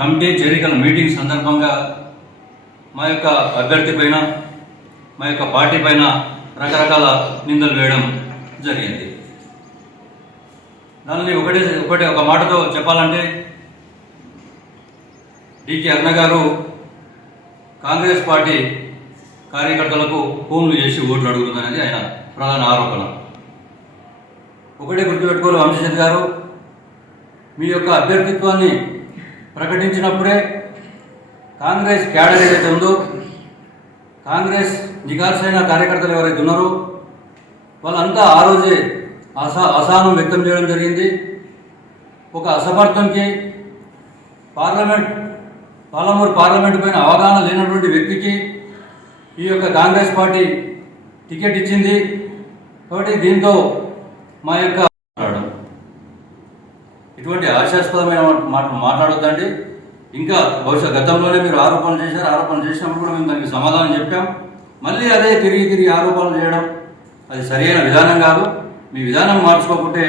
Committee చేరికల meeting సందర్భంగా మా యొక్క అభ్యర్థి పైన మా యొక్క పార్టీ పైన రకరకాల నిందలు వేయడం జరిగింది. దానిని ఒకటే ఒకటి ఒక మాటతో చెప్పాలంటే డికే అన్న గారు కాంగ్రెస్ పార్టీ కార్యకర్తలకు ఫోన్లు చేసి ఓట్లు అడుగుతుందనేది ఆయన ప్రధాన ఆరోపణ. ఒకటే గుర్తుపెట్టుకోవాలి వంశీచంద్ గారు మీ యొక్క అభ్యర్థిత్వాన్ని ప్రకటించినప్పుడే కాంగ్రెస్ క్యాడర్ ఏదైతే ఉందో కాంగ్రెస్ నిఘాసైన కార్యకర్తలు ఎవరైతే ఉన్నారో వాళ్ళంతా ఆ రోజే అసా అసహనం వ్యక్తం చేయడం జరిగింది. ఒక అసమర్థంకి పార్లమెంట్ పాలమూరు పార్లమెంట్ పైన అవగాహన లేనటువంటి వ్యక్తికి ఈ యొక్క కాంగ్రెస్ పార్టీ టికెట్ ఇచ్చింది. కాబట్టి దీంతో మా యొక్క హాస్యాస్పదమైన మాట మాట్లాడొద్దండి. ఇంకా బహుశా గతంలోనే మీరు ఆరోపణలు చేశారు. ఆరోపణలు చేసినప్పుడు కూడా మేము దానికి సమాధానం చెప్పాం. మళ్ళీ అదే తిరిగి తిరిగి ఆరోపణలు చేయడం అది సరైన విధానం కాదు. మీ విధానం మార్చుకోకుంటే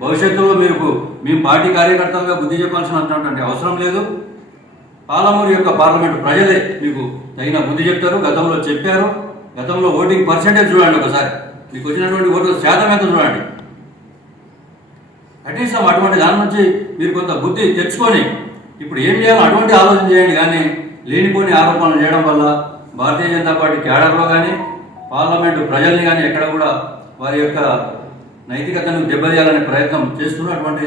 భవిష్యత్తులో మీకు మీ పార్టీ కార్యకర్తలుగా బుద్ధి చెప్పాల్సినటువంటి అవసరం లేదు. పాలమూరు యొక్క పార్లమెంటు ప్రజలే మీకు తగిన బుద్ధి చెప్తారు. గతంలో చెప్పారు. గతంలో ఓటింగ్ పర్సెంటేజ్ చూడండి ఒకసారి. మీకు వచ్చినటువంటి ఓట్ల శాతం ఎంత చూడండి. కనీసం అటువంటి దాని నుంచి మీరు కొంత బుద్ధి తెచ్చుకొని ఇప్పుడు ఏం చేయాలో అటువంటి ఆలోచన చేయండి కానీ లేనిపోని ఆరోపణలు చేయడం వల్ల భారతీయ జనతా పార్టీ క్యాడర్లో కానీ పార్లమెంటు ప్రజల్ని కానీ ఎక్కడ కూడా వారి యొక్క నైతికతను దెబ్బతీయాలనే ప్రయత్నం చేస్తున్నటువంటి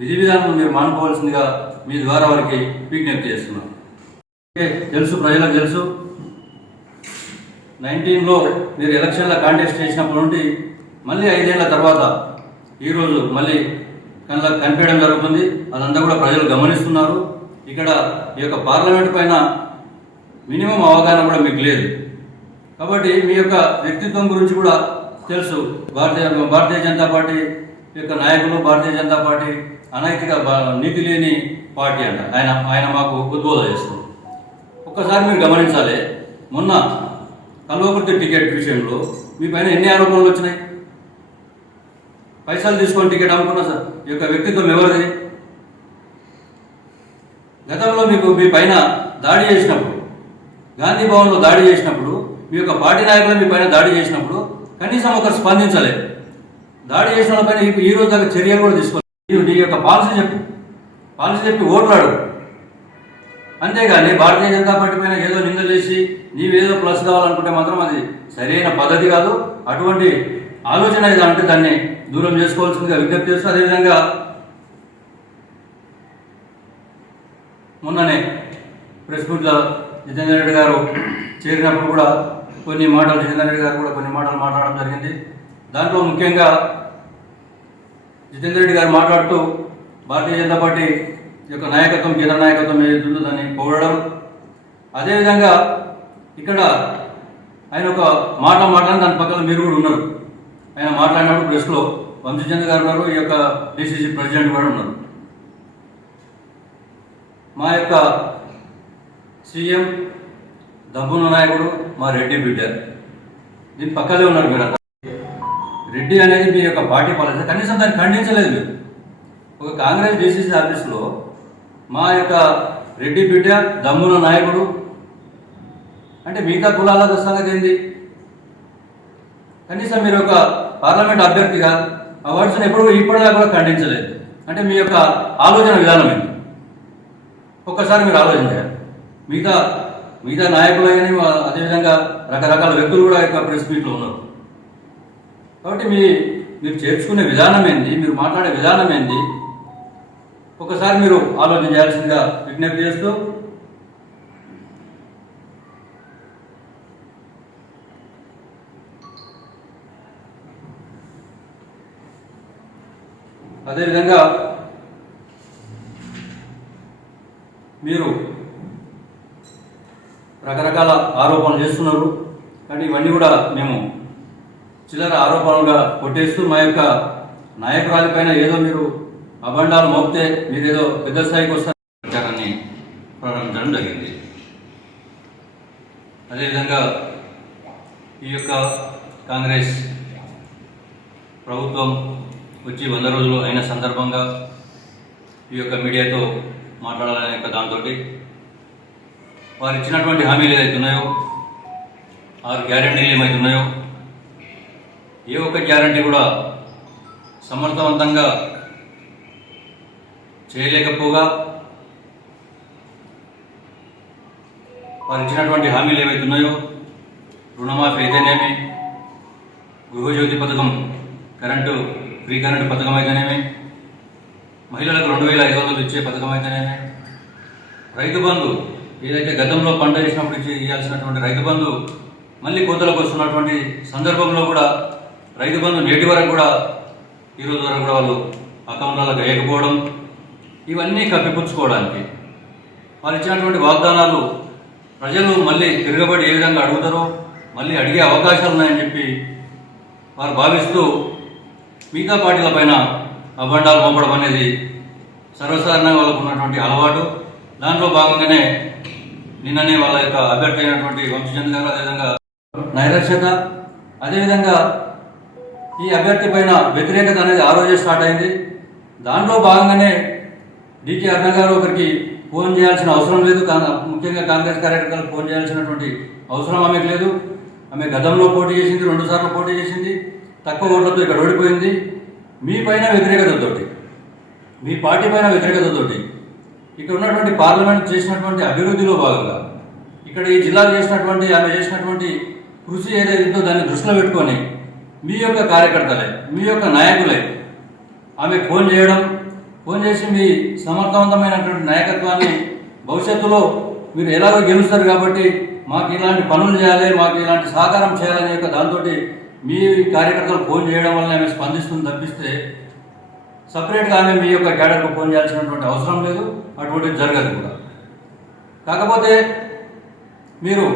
విధి విధానం మీరు మానుకోవాల్సిందిగా మీ ద్వారా వారికి విజ్ఞప్తి చేస్తున్నాం. ఓకే, తెలుసు ప్రజలకు తెలుసు. నైన్టీన్లో మీరు ఎలక్షన్ల కాంటెస్ట్ చేసినప్పటి నుండి మళ్ళీ ఐదేళ్ళ తర్వాత ఈరోజు మళ్ళీ కనుక కనిపించడం జరుగుతుంది. అదంతా కూడా ప్రజలు గమనిస్తున్నారు. ఇక్కడ ఈ యొక్క పార్లమెంట్ పైన మినిమం అవగాహన కూడా మీకు లేదు. కాబట్టి మీ యొక్క వ్యక్తిత్వం గురించి కూడా తెలుసు. భారతీయ భారతీయ జనతా పార్టీ యొక్క నాయకులు భారతీయ జనతా పార్టీ అనైతిక నీతి లేని పార్టీ అంట. ఆయన ఆయన మాకు ఉద్బోధ చేస్తుంది ఒక్కసారి మీరు గమనించాలి. మొన్న కల్వకుర్తి టికెట్ విషయంలో మీ పైన ఎన్ని ఆరోపణలు వచ్చినాయి? పైసలు తీసుకొని టికెట్ అమ్ముకున్నా సార్. ఈ యొక్క వ్యక్తిత్వం ఎవరిది? గతంలో మీకు మీ పైన దాడి చేసినప్పుడు గాంధీ భవన్లో దాడి చేసినప్పుడు మీ యొక్క పార్టీ నాయకులు మీ పైన దాడి చేసినప్పుడు కనీసం ఒకరు స్పందించలేదు. దాడి చేసిన వాళ్ళ పైన ఈ- ఈ రోజు దాకా చర్యలు కూడా తీసుకోలేదు. నీ యొక్క పాలసీ చెప్పు. పాలసీ చెప్పి ఓట్లాడు. అంతేగాని భారతీయ జనతా పార్టీ పైన ఏదో నిందలు చేసి నీవేదో ప్లస్ కావాలనుకుంటే మాత్రం అది సరైన పద్ధతి కాదు. అటువంటి ఆలోచన ఏదో అంటే దాన్ని దూరం చేసుకోవాల్సిందిగా విజ్ఞప్తి చేస్తూ అదేవిధంగా మొన్ననే ప్రెస్ మీట్లో జితేందర్ రెడ్డి గారు చేరినప్పుడు కూడా కొన్ని మాటలు జితేందర్ రెడ్డి గారు కూడా కొన్ని మాటలు మాట్లాడడం జరిగింది. దాంట్లో ముఖ్యంగా జితేందర్ రెడ్డి గారు మాట్లాడుతూ భారతీయ జనతా పార్టీ యొక్క నాయకత్వం కేంద్ర నాయకత్వం ఏదైతుందో దాన్ని పొగడడం. అదేవిధంగా ఇక్కడ ఆయన ఒక మాట మాట్లాడిన దాని పక్కన మీరు కూడా ఉన్నారు. ఆయన మాట్లాడినప్పుడు ప్రెస్లో వంశీచంద్ర గారు ఉన్నారు ఈ యొక్క డిసిసి ప్రెసిడెంట్ కూడా ఉన్నారు. మా యొక్క సీఎం దమ్మున నాయకుడు మా రెడ్డి బిడ్డ. దీని పక్కనే ఉన్నారు మీరు రెడ్డి అనేది మీ యొక్క పార్టీ పాలసీ. కనీసం దాన్ని ఖండించలేదు మీరు. ఒక కాంగ్రెస్ డిసిసి ఆఫీస్లో మా యొక్క రెడ్డి బిడ్డ దమ్మున నాయకుడు అంటే మిగతా కులాల సంగతి ఏంది? కనీసం మీరు ఒక పార్లమెంట్ అభ్యర్థిగా ఆ వర్డ్స్ని ఎప్పుడు ఇప్పటిదాకా కూడా ఖండించలేదు. అంటే మీ యొక్క ఆలోచన విధానం ఏంటి? ఒక్కసారి మీరు ఆలోచించారు మిగతా మిగతా నాయకులు కానీ అదేవిధంగా రకరకాల వ్యక్తులు కూడా యొక్క ప్రెస్ మీట్లో ఉన్నారు. కాబట్టి మీ మీరు చేర్చుకునే విధానం ఏంది? మీరు మాట్లాడే విధానం ఏంది? ఒకసారి మీరు ఆలోచన చేయాల్సిందిగా విజ్ఞప్తి చేస్తూ అదేవిధంగా మీరు రకరకాల ఆరోపణలు చేస్తున్నారు. కానీ ఇవన్నీ కూడా మేము చిల్లర ఆరోపణలుగా కొట్టేస్తూ మా యొక్క నాయకురాలిపైన ఏదో మీరు అబండాలు మోపితే మీరు ఏదో పెద్ద స్థాయికి వస్తారని ప్రారంభించడం జరిగింది. అదేవిధంగా ఈ యొక్క కాంగ్రెస్ ప్రభుత్వం వచ్చి వంద రోజులు అయిన సందర్భంగా ఈ యొక్క మీడియాతో మాట్లాడాలనే యొక్క దాంతో వారు ఇచ్చినటువంటి హామీలు ఏదైతే ఉన్నాయో ఆరు గ్యారంటీలు ఏమైతే ఉన్నాయో ఏ ఒక్క గ్యారంటీ కూడా సమర్థవంతంగా చేయలేకపోగా వారు ఇచ్చినటువంటి హామీలు ఏవైతే ఉన్నాయో రుణమాఫీ అయితేనేమి గృహజ్యోతి పథకం కరెంటు ఫ్రీ పథకం అయితేనేమి? మహిళలకు రెండు వేల ఐదు వందలు ఇచ్చే పథకం అయితేనేమి? రైతు బంధు ఏదైతే గతంలో పంట వేసినప్పుడు ఇచ్చి ఇవ్వాల్సినటువంటి రైతు బంధు మళ్ళీ కోతలకు వస్తున్నటువంటి సందర్భంలో కూడా రైతు బంధు నేటి వరకు కూడా ఈ వరకు కూడా వాళ్ళు అకౌంట్లకు వేయకపోవడం ఇవన్నీ కప్పిపుచ్చుకోవడానికి. వాళ్ళు ఇచ్చినటువంటి వాగ్దానాలు ప్రజలు మళ్ళీ తిరగబడి ఏ విధంగా అడుగుతారో మళ్ళీ అడిగే అవకాశాలు ఉన్నాయని చెప్పి వారు భావిస్తూ మిగతా పార్టీల పైన అబండాలు పంపడం అనేది సర్వసాధారణంగా వాళ్ళకు ఉన్నటువంటి అలవాటు. దాంట్లో భాగంగానే నిన్ననే వాళ్ళ యొక్క అభ్యర్థి అయినటువంటి వంశచంద్ర గారు అదేవిధంగా నైరక్ష్యత అదేవిధంగా ఈ అభ్యర్థి పైన వ్యతిరేకత అనేది ఆ రోజే స్టార్ట్ అయింది. దాంట్లో భాగంగానే డికే అర్ణ గారు ఒకరికి ఫోన్ చేయాల్సిన అవసరం లేదు. కా- ముఖ్యంగా కాంగ్రెస్ కార్యకర్తలకు ఫోన్ చేయాల్సినటువంటి అవసరం ఆమెకు లేదు. ఆమె గతంలో పోటీ చేసింది రెండు సార్లు పోటీ చేసింది. తక్కువ ఓట్లతో ఇక్కడ ఓడిపోయింది. మీ పైన వ్యతిరేకతతోటి మీ పార్టీ పైన వ్యతిరేకతతోటి ఇక్కడ ఉన్నటువంటి పార్లమెంట్ చేసినటువంటి అభివృద్ధిలో భాగంగా ఇక్కడ ఈ జిల్లాలో చేసినటువంటి ఆమె చేసినటువంటి కృషి ఏదైతే ఉందో దాన్ని దృష్టిలో పెట్టుకొని మీ యొక్క కార్యకర్తలే మీ యొక్క నాయకులే ఆమె ఫోన్ చేయడం ఫోన్ చేసి మీ సమర్థవంతమైనటువంటి నాయకత్వాన్ని భవిష్యత్తులో మీరు ఎలాగో గెలుస్తారు కాబట్టి మాకు ఇలాంటి పనులు చేయాలి మాకు ఇలాంటి సహకారం చేయాలనే యొక్క దాంతో మీ కార్యకర్తలు ఫోన్ చేయడం వల్ల ఆమె స్పందిస్తుంది తప్పిస్తే సపరేట్గా ఆమె మీ యొక్క క్యాడర్కు ఫోన్ చేయాల్సినటువంటి అవసరం లేదు అటువంటిది జరగదు కూడా. కాకపోతే మీరు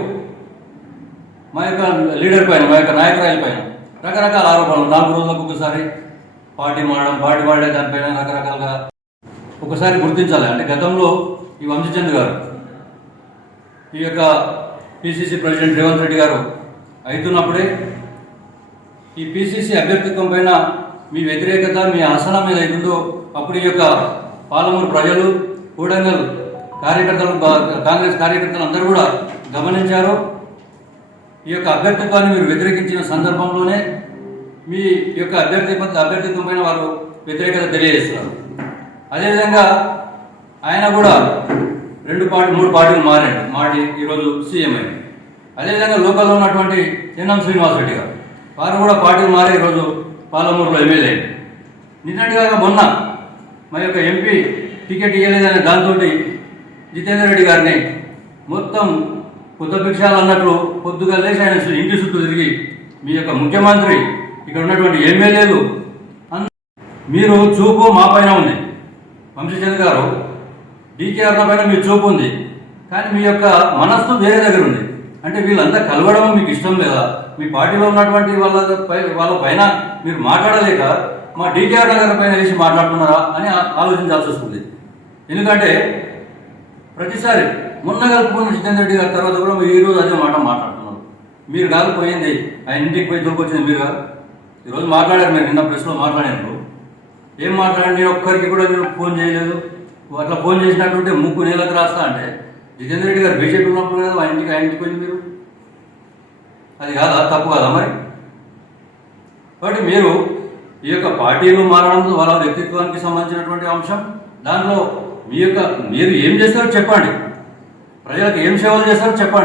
మా యొక్క లీడర్ పైన మా యొక్క నాయకురాయల పైన రకరకాల ఆరోపణలు నాలుగు రోజులకు ఒకసారి పార్టీ మారడం పార్టీ మారే దానిపైన రకరకాలుగా ఒకసారి గుర్తించాలి. అంటే గతంలో ఈ వంశీచంద్ గారు ఈ యొక్క పిసిసి ప్రెసిడెంట్ రేవంత్ రెడ్డి గారు అవుతున్నప్పుడే ఈ పిసిసి అభ్యర్థిత్వం పైన మీ వ్యతిరేకత మీ ఆసనం మీద ఉందో అప్పుడు ఈ యొక్క పాలమూరు ప్రజలు కూడంగల్ కార్యకర్తలు కాంగ్రెస్ కార్యకర్తలు అందరూ కూడా గమనించారు. ఈ యొక్క అభ్యర్థిత్వాన్ని మీరు వ్యతిరేకించిన సందర్భంలోనే మీ యొక్క అభ్యర్థి అభ్యర్థిత్వం పైన వారు వ్యతిరేకత తెలియజేస్తున్నారు. అదేవిధంగా ఆయన కూడా రెండు పార్టీ మూడు పార్టీలు మారాడు మారి ఈరోజు సీఎం అయింది అదేవిధంగా లోకల్లో ఉన్నటువంటి ఎన్ఎం శ్రీనివాసరెడ్డి గారు. వారు కూడా పార్టీలు మారే ఈరోజు పాలమూరులో ఎమ్మెల్యే. అయింది నిన్నటిగా మొన్న మా యొక్క ఎంపీ టికెట్ ఇవ్వలేదనే దాంతో జితేందర్ రెడ్డి గారిని మొత్తం కొత్త భిక్షాలు అన్నట్లు పొద్దుగా లేచి ఆయన ఇంటి చుట్టూ తిరిగి మీ యొక్క ముఖ్యమంత్రి ఇక్కడ ఉన్నటువంటి ఎమ్మెల్యేలు అన్- మీరు చూపు మా పైన ఉంది. వంశీచంద్ర గారు డీకే డీకేఆర్ పైన మీ చూపు ఉంది. కానీ మీ యొక్క మనస్సు వేరే దగ్గర ఉంది. అంటే వీళ్ళంతా కలవడం మీకు ఇష్టం లేదా? మీ పార్టీలో ఉన్నటువంటి వాళ్ళ పై వాళ్ళ పైన మీరు మాట్లాడలేక మా డీకేఆర్ నగర్ పైన వేసి మాట్లాడుతున్నారా అని ఆలోచించాల్సి వస్తుంది. ఎందుకంటే ప్రతిసారి మొన్న కలుపుకున్న జితేందర్ రెడ్డి గారి తర్వాత కూడా మీరు ఈరోజు అదే మాట మాట్లాడుతున్నారు. మీరు కాకపోయింది ఆయన ఇంటికి పోయి దొరికొచ్చింది మీరు కాదు ఈరోజు మాట్లాడారు మీరు నిన్న ప్రెస్లో మాట్లాడారు ఏం మాట్లాడండి? ఒక్కరికి కూడా నేను ఫోన్ చేయలేదు. అట్లా ఫోన్ చేసినటువంటి ముక్కు నేలకు రాస్తా అంటే జితేందర్ రెడ్డి గారు బీజేపీ ఉన్నప్పుడు కదా ఆయన ఇంటికి ఆయన ఇంటికి పోయింది మీరు? అది కాదా? తప్పు కాదా మరి? కాబట్టి మీరు ఈ యొక్క పార్టీలు మారడం వాళ్ళ వ్యక్తిత్వానికి సంబంధించినటువంటి అంశం దానిలో మీ యొక్క మీరు ఏం చేస్తారో చెప్పండి. ప్రజలకు ఏం సేవలు చేస్తారో చెప్పండి.